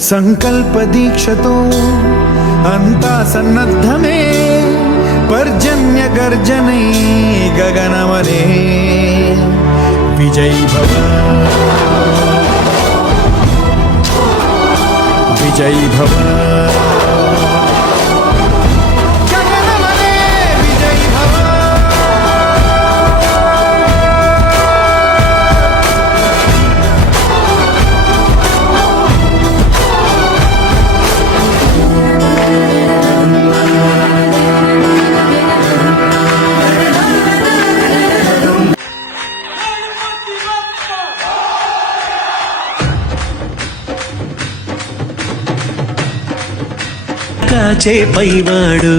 సంకల్ప దీక్షతో అంతా సన్నద్ధమే పర్జన్య గర్జనై గగనమనే విజయ్ భవ విజయ్ భవ కాచే పైవాడు